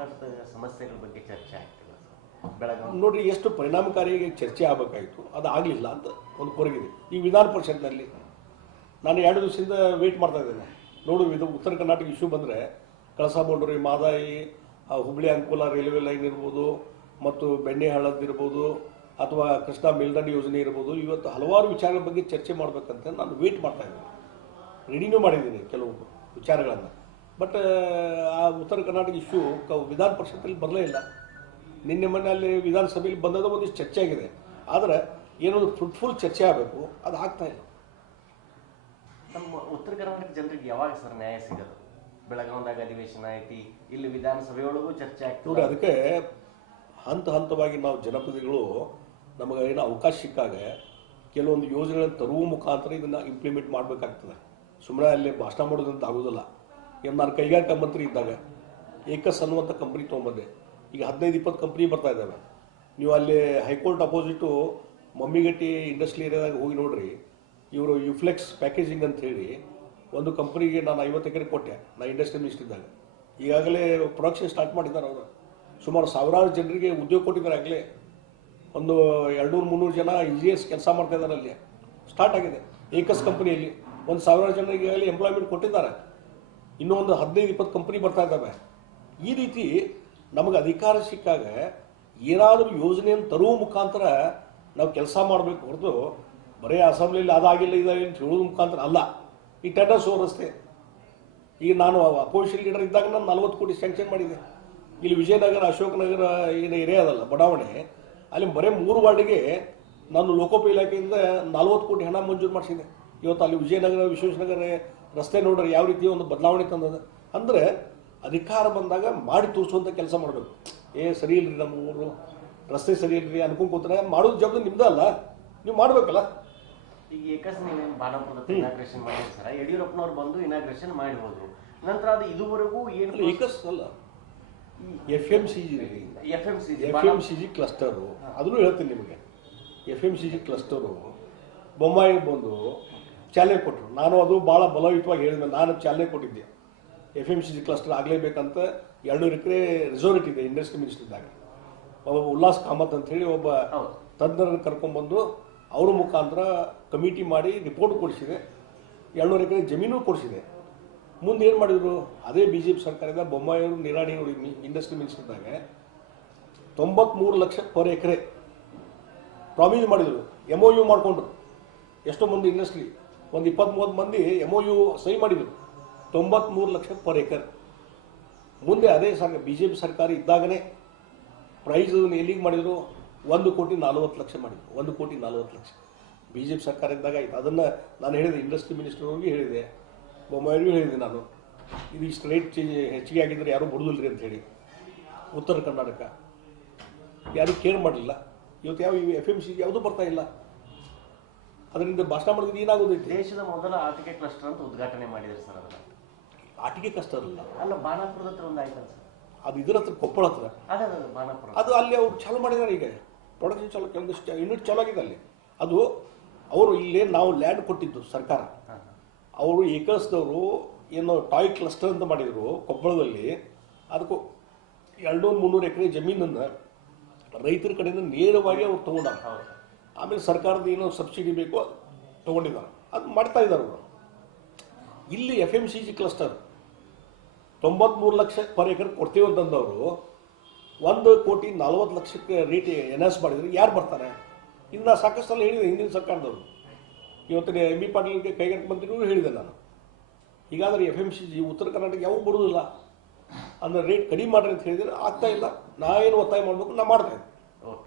ಕರ್ನಾಟಕದ ಸಮಸ್ಯೆಗಳ ಬಗ್ಗೆ ಚರ್ಚೆ ಆಗ್ತಿಲ್ಲ ಬೆಳಗಾವಿ ನೋಡ್ರಿ ಎಷ್ಟು ಪರಿಣಾಮಕಾರಿಯಾಗಿ ಚರ್ಚೆ ಆಗಬೇಕಾಯಿತು, ಅದು ಆಗಲಿಲ್ಲ ಅಂತ ಒಂದು ಕೊರಗಿದೆ. ಈ ವಿಧಾನ ಪರಿಷತ್ನಲ್ಲಿ ನಾನು ಎರಡು ದಿವಸದಿಂದ ವೆಯ್ಟ್ ಮಾಡ್ತಾ ಇದ್ದೇನೆ. ನೋಡು, ಇದು ಉತ್ತರ ಕರ್ನಾಟಕ ಇಶ್ಯೂ ಬಂದರೆ ಕಳಸಾ ಮಾದಾಯಿ ಹುಬ್ಳಿ ಅಂಕೋಲ ರೈಲ್ವೆ ಲೈನ್ ಇರ್ಬೋದು, ಮತ್ತು ಬೆಣ್ಣೆ ಹಳ್ಳದ ಇರ್ಬೋದು, ಅಥವಾ ಕೃಷ್ಣಾ ಮೇಲ್ದಂಡೆ ಯೋಜನೆ ಇರ್ಬೋದು, ಇವತ್ತು ಹಲವಾರು ವಿಚಾರಗಳ ಬಗ್ಗೆ ಚರ್ಚೆ ಮಾಡಬೇಕಂತ ನಾನು ವೆಯ್ಟ್ ಮಾಡ್ತಾ ಇದ್ದೀನಿ. ರೆಡಿನೂ ಮಾಡಿದ್ದೀನಿ ಕೆಲವು ವಿಚಾರಗಳನ್ನು. ಬಟ್ ಆ ಉತ್ತರ ಕರ್ನಾಟಕ ಇಶ್ಯೂ ಕ ವಿಧಾನ ಪರಿಷತ್ತಲ್ಲಿ ಬರಲೇ ಇಲ್ಲ. ನಿನ್ನೆ ಮೊನ್ನೆ ಅಲ್ಲಿ ವಿಧಾನಸಭೆಯಲ್ಲಿ ಬಂದದ ಒಂದಿಷ್ಟು ಚರ್ಚೆ ಆಗಿದೆ. ಆದರೆ ಏನೊಂದು ಫ್ರೂಟ್ಫುಲ್ ಚರ್ಚೆ ಆಗಬೇಕು ಅದು ಆಗ್ತಾ ಇಲ್ಲ. ನಮ್ಮ ಉತ್ತರ ಕರ್ನಾಟಕ ಜನರಿಗೆ ಯಾವಾಗ ಸರ್ ನ್ಯಾಯ ಸಿಗೋದು? ಬೆಳಗಾವಿದಾಗ ಅಧಿವೇಶನ ಐತಿ ಇಲ್ಲಿ ವಿಧಾನಸಭೆಯೊಳಗೂ ಚರ್ಚೆ ನೋಡಿ ಆಗ್ತದೆ ಅದಕ್ಕೆ ಹಂತ ಹಂತವಾಗಿ ನಾವು ಜನಪ್ರತಿನಿಧಿಗಳು ನಮಗೆ ಏನೋ ಅವಕಾಶ ಸಿಕ್ಕಾಗ ಕೆಲವೊಂದು ಯೋಜನೆಗಳನ್ನು ತರುವ ಮುಖಾಂತರ ಇದನ್ನು ಇಂಪ್ಲಿಮೆಂಟ್ ಮಾಡಬೇಕಾಗ್ತದೆ. ಸುಮ್ಮನೆ ಅಲ್ಲಿ ಭಾಷಣ ಮಾಡೋದಂತ ಆಗೋದಿಲ್ಲ. ಈಗ ನಾನು ಕೈಗಾರಿಕಾ ಮಂತ್ರಿ ಇದ್ದಾಗ ಏಕಸ್ ಅನ್ನುವಂಥ ಕಂಪ್ನಿ ತೊಗೊಂಬಂದೆ. ಈಗ ಹದಿನೈದು, ಇಪ್ಪತ್ತು ಕಂಪ್ನಿ ಬರ್ತಾ ಇದ್ದಾವೆ ನೀವು ಅಲ್ಲಿ high court opposite Mummigatti industry ಏರಿಯಾದಾಗ ಹೋಗಿ ನೋಡ್ರಿ. ಇವರು ಯುಫ್ಲೆಕ್ಸ್ ಪ್ಯಾಕೇಜಿಂಗ್ ಅಂತ ಹೇಳಿ ಒಂದು ಕಂಪ್ನಿಗೆ ನಾನು ಐವತ್ತು ಎಕರೆ ಕೊಟ್ಟೆ, ನಾ ಇಂಡಸ್ಟ್ರಿ ಮಿನಿಸ್ಟ್ ಇದ್ದಾಗ. ಈಗಾಗಲೇ ಪ್ರೊಡಕ್ಷನ್ ಸ್ಟಾರ್ಟ್ ಮಾಡಿದ್ದಾರೆ ಅವರು. ಸುಮಾರು ಸಾವಿರಾರು ಜನರಿಗೆ ಉದ್ಯೋಗ ಕೊಟ್ಟಿದ್ದಾರೆ ಆಗಲೇ. ಒಂದು ಎರಡುನೂರು, ಮುನ್ನೂರು ಜನ ಎಸ್ ಕೆಲಸ ಮಾಡ್ತಾ ಇದ್ದಾರೆ ಅಲ್ಲಿ. ಸ್ಟಾರ್ಟ್ ಆಗಿದೆ. ಏಕಸ್ ಕಂಪ್ನಿಯಲ್ಲಿ ಒಂದು ಸಾವಿರಾರು ಜನರಿಗೆ ಈಗಾಗಲೇ ಎಂಪ್ಲಾಯ್ಮೆಂಟ್ ಕೊಟ್ಟಿದ್ದಾರೆ. ಇನ್ನೂ ಒಂದು ಹದಿನೈದು, ಇಪ್ಪತ್ತು ಕಂಪನಿ ಬರ್ತಾ ಇದ್ದಾವೆ. ಈ ರೀತಿ ನಮಗೆ ಅಧಿಕಾರ ಸಿಕ್ಕಾಗ ಏನಾದರೂ ಯೋಜನೆಯನ್ನು ತರುವ ಮುಖಾಂತರ ನಾವು ಕೆಲಸ ಮಾಡಬೇಕು ಹೊರತು ಬರೀ ಅಸೆಂಬ್ಲಿಯಲ್ಲಿ ಅದಾಗಿಲ್ಲ ಇದಾಗಿಲ್ಲ ಅಂತ ಹೇಳೋದು ಮುಖಾಂತರ ಅಲ್ಲ. ಈ ಟೆಂಡರ್ ಸೋರಸ್ತೆ ಈಗ ನಾನು ಅಪೋಸಿಷನ್ ಲೀಡರ್ ಇದ್ದಾಗ ನಾನು ನಲ್ವತ್ತು ಕೋಟಿ ಸ್ಯಾಂಕ್ಷನ್ ಮಾಡಿದೆ. ಇಲ್ಲಿ ವಿಜಯನಗರ, ಅಶೋಕನಗರ ಏನು ಏರಿಯಾ ಅದಲ್ಲ, ಬಡಾವಣೆ. ಅಲ್ಲಿ ಬರೀ ಮೂರು ವಾರ್ಡಿಗೆ ನಾನು ಲೋಕೋಪ ಇಲಾಖೆಯಿಂದ ನಲ್ವತ್ತು ಕೋಟಿ ಹಣ ಮಂಜೂರು ಮಾಡಿಸಿದೆ ಇವತ್ತು ಅಲ್ಲಿ ವಿಜಯನಗರ ವಿಶ್ವೇಶ್ವರನಗರ ರಸ್ತೆ ನೋಡ್ರಿ ಯಾವ ರೀತಿ ಒಂದು ಬದಲಾವಣೆ ತಂದದ. ಅಂದರೆ ಅಧಿಕಾರ ಬಂದಾಗ ಮಾಡಿ ತೋರಿಸುವಂಥ ಕೆಲಸ ಮಾಡಬೇಕು. ಏ ಸರಿ ಇಲ್ಲರಿ ನಮ್ಮ ಊರು ರಸ್ತೆ ಸರಿ ಇಲ್ಲರಿ ಅನ್ಕೊಂಡು ಕೂತ್ರೆ ಮಾಡೋದು ಜವಾಬ್ದಾರಿ ನಿಮ್ದು ಅಲ್ಲ. ನೀವು ಮಾಡಬೇಕಲ್ಲ. ಈಗ ಏಕಸ್ ನೀವೇನು ಬಾಣಪುರದ ಇನಾಗ್ರೇಷನ್ ಮಾಡಿರಿ ಸರ್ ಯಡಿಯೂರಪ್ಪನವ್ರು ಬಂದು ಇನಾಗ್ರೇಷನ್ ಮಾಡಿ ಹೋದ್ರು ನಂತರ ಅದು ಇದುವರೆಗೂ ಏನು ಅಲ್ಲ ಏಕಸ್ ಅಲ್ಲ. F M C G F M C F M C G cluster ಅದನ್ನು ಹೇಳ್ತೀನಿ ನಿಮಗೆ. F M C G cluster Bommai ಬಂದು ಚಾಲನೆ ಕೊಟ್ಟರು ನಾನು ಅದು ಭಾಳ ಬಲಯುತವಾಗಿ ಹೇಳಿದೆ ನಾನು ಚಾಲನೆ ಕೊಟ್ಟಿದ್ದೆ. F M C G cluster ಆಗಲೇಬೇಕಂತ ಎರಡುನೂರು ಎಕರೆ ರಿಸೋರ್ಟ್ ಇದೆ ಇಂಡಸ್ಟ್ರಿ ಮಿನಿಸ್ಟರ್ದಾಗ ಒಬ್ಬ ಉಲ್ಲಾಸ್ ಕಾಮತ್ ಅಂತ ಹೇಳಿ ಒಬ್ಬ ತಜ್ಞರನ್ನು ಕರ್ಕೊಂಡ್ಬಂದು ಅವರ ಮುಖಾಂತರ ಕಮಿಟಿ ಮಾಡಿ ರಿಪೋರ್ಟ್ ಕೊಡಿಸಿದೆ. ಎರಡುನೂರು ಎಕರೆ ಜಮೀನು ಕೊಡಿಸಿದೆ. ಮುಂದೆ ಏನು ಮಾಡಿದ್ರು? ಅದೇ ಬಿ ಜೆ ಪಿ ಸರ್ಕಾರದ ಬೊಮ್ಮಾಯಿಯವರು ನಿರಾಣಿಯವರು ಇಂಡಸ್ಟ್ರಿ ಮಿನಿಸ್ಟರ್ದಾಗ ತೊಂಬತ್ಮೂರು ಲಕ್ಷ ಪರ್ ಎಕರೆ. ಪ್ರಾಮಿಸ್ ಮಾಡಿದರು. ಎಂ ಒ ಯು ಮಾಡಿಕೊಂಡ್ರು. ಎಷ್ಟೋ ಮಂದಿ ಇಂಡಸ್ಟ್ರಿ ಒಂದು ಇಪ್ಪತ್ತ್ ಮೂವತ್ತು ಮಂದಿ ಎಂ ಒ ಯು ಸಹಿ ಮಾಡಿದರು. ತೊಂಬತ್ಮೂರು ಲಕ್ಷ ಪರ್ ಏಕರ್ ಮುಂದೆ ಅದೇ ಸರ್ ಬಿ ಜೆ ಪಿ ಸರ್ಕಾರ ಇದ್ದಾಗಲೇ ಪ್ರೈಸ್ ಎಲ್ಲಿಗೆ ಮಾಡಿದರು? ಒಂದು ಕೋಟಿ ನಲ್ವತ್ತು ಲಕ್ಷ ಮಾಡಿದರು. ಒಂದು ಕೋಟಿ ನಲ್ವತ್ತು ಲಕ್ಷ. ಬಿ ಜೆ ಪಿ ಸರ್ಕಾರ ಇದ್ದಾಗ ಆಯ್ತು. ಅದನ್ನು ನಾನು ಹೇಳಿದೆ ಇಂಡಸ್ಟ್ರಿ ಮಿನಿಸ್ಟರ್ ಅವ್ರಿಗೆ ಹೇಳಿದೆ. ಬೊಮ್ಮಾಯಿಗೂ ಹೇಳಿದೆ ನಾನು. ಇದು ಇಷ್ಟು ರೇಟ್ ಚೇಂಜ್ ಹೆಚ್ಚಿಗೆ ಆಗಿದ್ರೆ ಯಾರೂ ರೀ ಅಂತ ಹೇಳಿ. ಉತ್ತರ ಕರ್ನಾಟಕ. ಯಾರೂ ಕೇರ್ ಮಾಡಲಿಲ್ಲ. ಇವತ್ತು ಯಾವ ಎಫ್ ಎಂ ಸಿ ಯಾವುದೂ ಬರ್ತಾ ಇಲ್ಲ. ಅದರಿಂದ ಭಾಷಣ ಮಾಡಿದ್ರೆ ಏನಾಗೋದೈತಿ? ದೇಶದ ಮೊದಲ ಆಟಿಕೆ ಕ್ಲಸ್ಟರ್ ಅಂತ ಉದ್ಘಾಟನೆ ಮಾಡಿದ್ರು ಸರ್ ಅದನ್ನ. ಆಟಿಕೆ ಕಷ್ಟ ಅಲ್ಲ. ಅಲ್ಲ ಬಾಣಾಪುರದ ಹತ್ರ ಒಂದು ಆಯ್ತಲ್ಲ ಸರ್. ಅದು ಇದ್ರ ಹತ್ರ ಕೊಪ್ಪಳ ಹತ್ರ. ಅದೇ ಅದೇ ಬಾಣಾಪುರ. ಅದು ಅಲ್ಲಿ ಅವ್ರು ಚಾಲು ಮಾಡಿದಾರೆ ಈಗ. ಪ್ರೊಡಕ್ಷನ್ ಚಾಲು ಕೆಲವೊಂದಿಷ್ಟು ಯೂನಿಟ್ ಚಾಲು ಆಗಿದೆ ಅಲ್ಲಿ. ಅದು ಅವರು ಇಲ್ಲೇ ನಾವು ಲ್ಯಾಂಡ್ ಕೊಟ್ಟಿದ್ದು ಸರ್ಕಾರ. ಅವರು ಏಕಸ್ದವರು ಏನೋ ಟಾಯ್ ಕ್ಲಸ್ಟರ್ ಅಂತ ಮಾಡಿದರು ಕೊಪ್ಪಳದಲ್ಲಿ. ಅದಕ್ಕೂ ಎರಡು ಮುನ್ನೂರು ಎಕರೆ ಜಮೀನನ್ನು ರೈತರ ಕಡೆಯಿಂದ ನೇರವಾಗಿ ಅವ್ರು ತೊಗೊಂಡಾರ. ಆಮೇಲೆ ಸರ್ಕಾರದ ಏನು ಸಬ್ಸಿಡಿ ಬೇಕೋ ತೊಗೊಂಡಿದ್ದಾರೆ. ಅದು ಮಾಡ್ತಾ ಇದ್ದಾರೆ ಅವರು. ಇಲ್ಲಿ F M C G cluster ತೊಂಬತ್ಮೂರು ಲಕ್ಷ ಪರ್ ಎಕರ್ ಕೊಡ್ತೀವಿ ಅಂತಂದವರು, ಒಂದು ಕೋಟಿ ನಲ್ವತ್ತು ಲಕ್ಷಕ್ಕೆ ರೇಟ್ ಎನ್ಹಾನ್ಸ್ ಮಾಡಿದರೆ ಯಾರು ಬರ್ತಾರೆ? ಇನ್ನು ಸಾಕಷ್ಟು ಸಲ ಹೇಳಿದೆ ಹಿಂದಿನ ಸರ್ಕಾರದವರು. ಇವತ್ತಿನ ಎಂ ಬಿ ಪಾಟೀಲ್ಗೆ ಕೈಗಾರಿಕೆ ಮಂತ್ರಿಗಳು ಹೇಳಿದೆ ನಾನು. ಈಗಾದರೆ ಎಫ್ ಎಂ ಸಿ ಜಿ ಉತ್ತರ ಕರ್ನಾಟಕ ಯಾವ ಬರುವುದಿಲ್ಲ ಅಂದ್ರೆ ರೇಟ್ ಕಡಿಮೆ ಮಾಡ್ರಿ ಅಂತ ಹೇಳಿದರೆ ಆಗ್ತಾ ಇಲ್ಲ. ನಾವೇನು ಒತ್ತಾಯ ಮಾಡಬೇಕು, ನಾ ಮಾಡ್ತಾ ಇದ್ದೆ. ಓಕೆ.